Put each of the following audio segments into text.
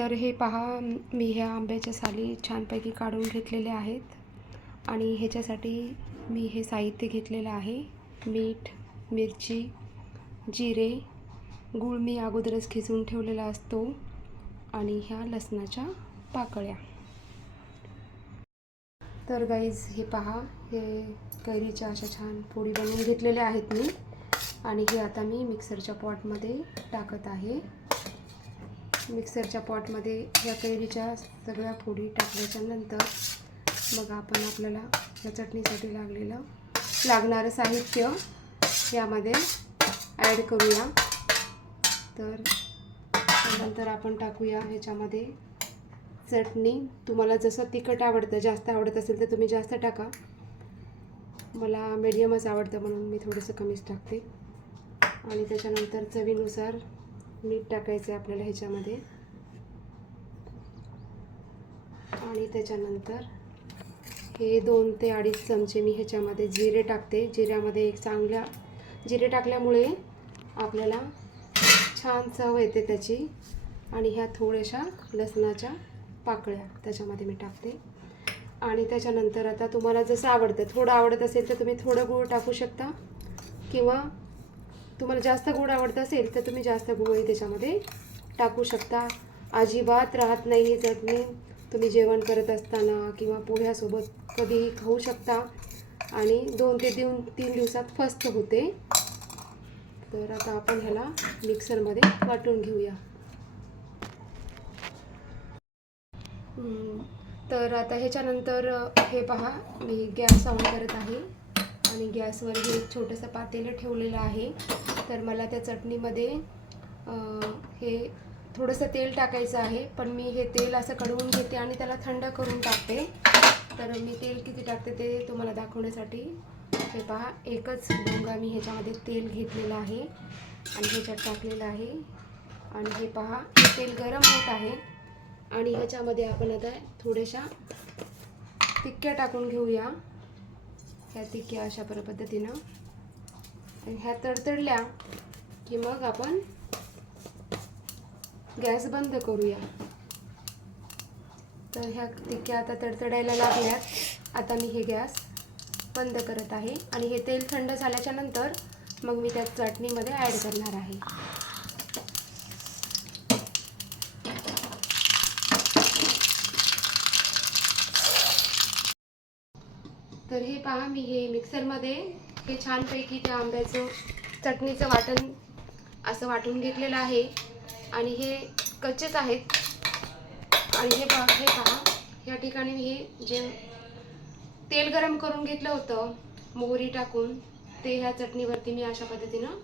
तर हे पहा, मी ह्या आंब्याच्या साली छानपैकी काढून घेतलेल्या आहेत आणि ह्याच्यासाठी मी हे साहित्य घेतलेलं आहे. मीठ, मिरची, जिरे, गूळ मी अगोदरच खिसून ठेवलेला असतो आणि ह्या लसणाच्या पाकळ्या. तर गाईज हे पहा, हे कैरीच्या अशा छान फोडी बनवून घेतलेल्या आहेत मी आणि हे आता मी मिक्सरच्या पॉटमध्ये टाकत आहे. मिक्सरच्या पॉटमध्ये या कैरीच्या सगळ्या फोडी टाकल्याच्या नंतर मग आपण आपल्याला या चटणीसाठी लागणारं साहित्य यामध्ये ॲड करूया. तर त्यानंतर आपण टाकूया ह्याच्यामध्ये चटणी. तुम्हाला जसं तिखट आवडतं, जास्त आवडत असेल तर तुम्ही जास्त टाका. मला मीडियमच आवडतं म्हणून मी थोडंसं कमीच टाकते. आणि त्याच्यानंतर चवीनुसार मीठ टाकायचं आहे आपल्याला ह्याच्यामध्ये. आणि त्याच्यानंतर हे 2 ते 2.5 चमचे मी ह्याच्यामध्ये जिरे टाकते. जिरे टाकल्यामुळे आपल्याला छान चव येते त्याची. आणि ह्या थोड्याशा लसणाच्या पाकळ्या त्याच्यामध्ये मी टाकते. आणि त्याच्यानंतर आता तुम्हाला जसं आवडतं, थोडं आवडत असेल तर तुम्ही थोडं गूळ टाकू शकता, किंवा तुम्हाला जास्त गोड आवडत असेल तर तुम्ही जास्त गूळही त्याच्यामध्ये टाकू शकता. अजिबात राहत नाही ही चटणी. तुम्ही जेवण करत असताना किंवा पोह्यासोबत कधीही खाऊ शकता आणि 2 ते 3 दिवसात फस्त होते. तर आता आपण ह्याला मिक्सरमध्ये वाटून घेऊया. तर आता ह्याच्यानंतर हे पहा, मी गॅस ऑन करत आहे आणि गॅसवर हे एक छोटंसं पातेलं ठेवलेलं आहे. तर मला त्या चटणीमध्ये हे थोडंसं तेल टाकायचं आहे, पण मी हे तेल असं कढवून घेते आणि त्याला थंड करून टाकते. तर मी तेल किती टाकते ते तुम्हाला दाखवण्यासाठी हे पहा, एकच डोंगा मी ह्याच्यामध्ये तेल घेतलेलं आहे आणि ह्याच्यात टाकलेलं आहे. आणि हे पहा, हे तेल गरम होत आहे आणि ह्याच्यामध्ये आपण आता थोड्याशा तिक्क्या टाकून घेऊया. ह्या तिक्क्या अशा पद्धतीनं, आणि ह्या तडतडल्या की मग आपण गॅस बंद करूया. तर ह्या तिक्क्या आता तडतडायला लागल्यात. आता मी हे गॅस बंद करत आहे आणि हे तेल थंड झाल्याच्या नंतर मग मी त्या चटणीमध्ये ॲड करणार आहे. तर हे पहा, मी हे मिक्सरमध्ये हे छानपैकी त्या आंब्याचं चटणीचं वाटण असं वाटून घेतलेलं आहे. आणि हे कच्चेच आहेत. आणि हे पहा, या ठिकाणी मी हे जे तेल गरम करून घेतलं होतं मोहरी टाकून, ते ह्या चटणीवरती मी अशा पद्धतीनं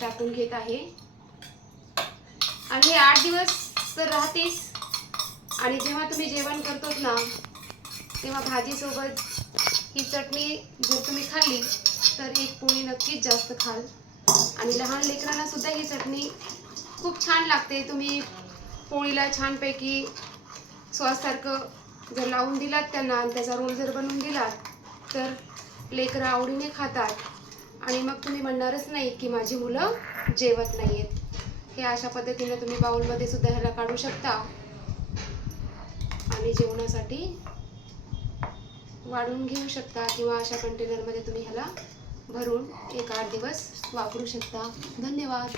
टाकून घेत आहे. आणि हे 8 दिवस तर राहतेच. आणि जेव्हा तुम्ही जेवण करतोत ना, तेव्हा भाजीसोबत ही चटणी जर तुम्ही खाल्ली तर एक पोळी नक्कीच जास्त खाल. आणि लहान लेकरांना सुद्धा ही चटणी खूप छान लागते. तुम्ही पोळीला छानपैकी सॉससारखं जर लावून दिलात त्यांना आणि त्याचा रोल जर बनवून दिलात तर लेकरं आवडीने खातात. आणि मग तुम्ही म्हणणारच नाही की माझी मुलं जेवत नाही आहेत. हे अशा पद्धतीने तुम्ही बाउलमध्ये सुद्धा ह्याला काढू शकता आणि जेवणासाठी वाढून घेऊ शकता, किंवा अशा कंटेनरमध्ये तुम्ही ह्याला भरून एक 8 दिवस वापरू शकता. धन्यवाद.